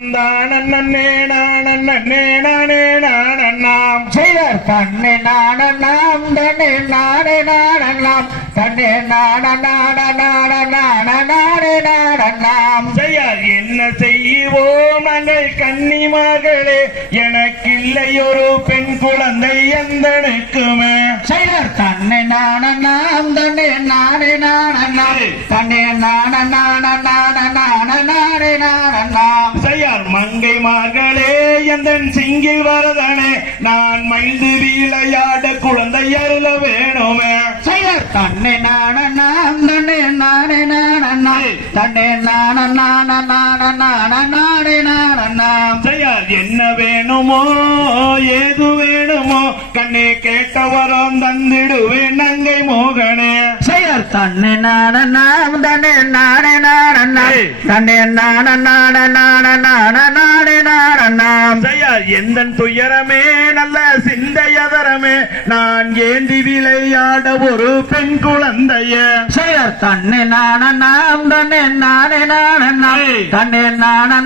நன்னே நானே நானே நானண்ணாம் செயற் தன்னை நானண்ணாம் தன்னை நானே நானண்ணாம் தன்னை நானே நானண்ணாம் செயல் என்ன செய்வோம் நாங்கள் கன்னிமகளே எனக்கில்லை ஒரு பெண் குழந்தை எந்தனுக்குமே செயற் தன்னை நானண்ணாம் தன்னை நானே நானண்ணாம் தன்னை நானே நானண்ணாம் மங்கை மார்களே எந்தன் சிங்கில் வரதனே நான் மகிழ்ந்து விளையாட குழந்தை அருள வேணுமே செயற் தன்னை நானண்ணாம் தன்னை நானே நானண்ணாம் தன்னை நானே நானண்ணாம் செயல் என்ன வேணுமோ ஏது வேணுமோ கண்ணே கேட்டவரம் தந்திடுவேன் நங்கை மோகனே செயற் தன்னை நானண்ணாம் தன்னை நானே நானண்ணாம் தன்னை நானே செயல் எந்த துயரமே நல்ல சிந்தையதரமே நான் ஏந்தி விளையாட ஒரு பெண் குழந்தைய செயற் தன்னை நானண்ணாம் தன்னை நானே நானண்ணாம் தன்னை நானே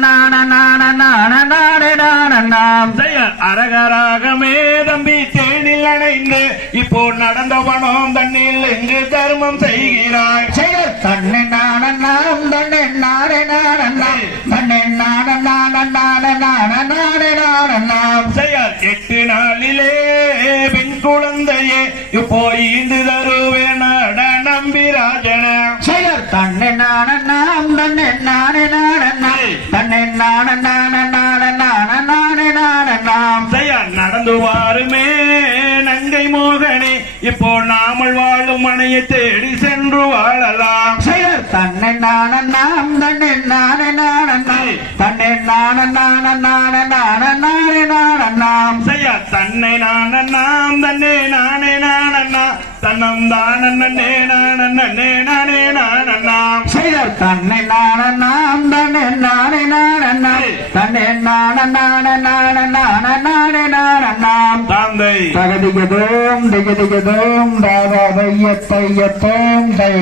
நானண்ணாம் செயல் அரகராகமே தம்பி தேனில் அணைந்து இப்போ நடந்தவனும் தண்ணில் எங்கு தர்மம் செய்கிறாய் செயற் தன்னை நானண்ணாம் தன்னை நானே நானண்ணாம் தன்னை நானே செயல் 8 நாளிலே பெண் குழந்தையே இப்போ ஈண்டு தருவேன் நம்பிராஜன செயற் தன்னை நானண்ணாம் தன்னை நானே நானண்ணாம் தன்னை நானே செயல் நடந்து வாருமே நங்கை மோகனே இப்போ நாமல் வாழும் மனையை தேடி சென்று வாழலாம் செயற் தன்னை நானண்ணாம் தன்னை நானண்ணாம் தன்னை நானே செயல் தன்னை நானண்ணாம் தன்னை நானே நானண்ணா தன்னம் தானே நானே நானண்ணாம் செயற் தன்னை நானண்ணாம் தன்னை நானே நானண்ணாம் தன்னை நானே தாந்தை தகதிகதோம் திகதிகதோம் தாதா தையத்தையத்தோம் தை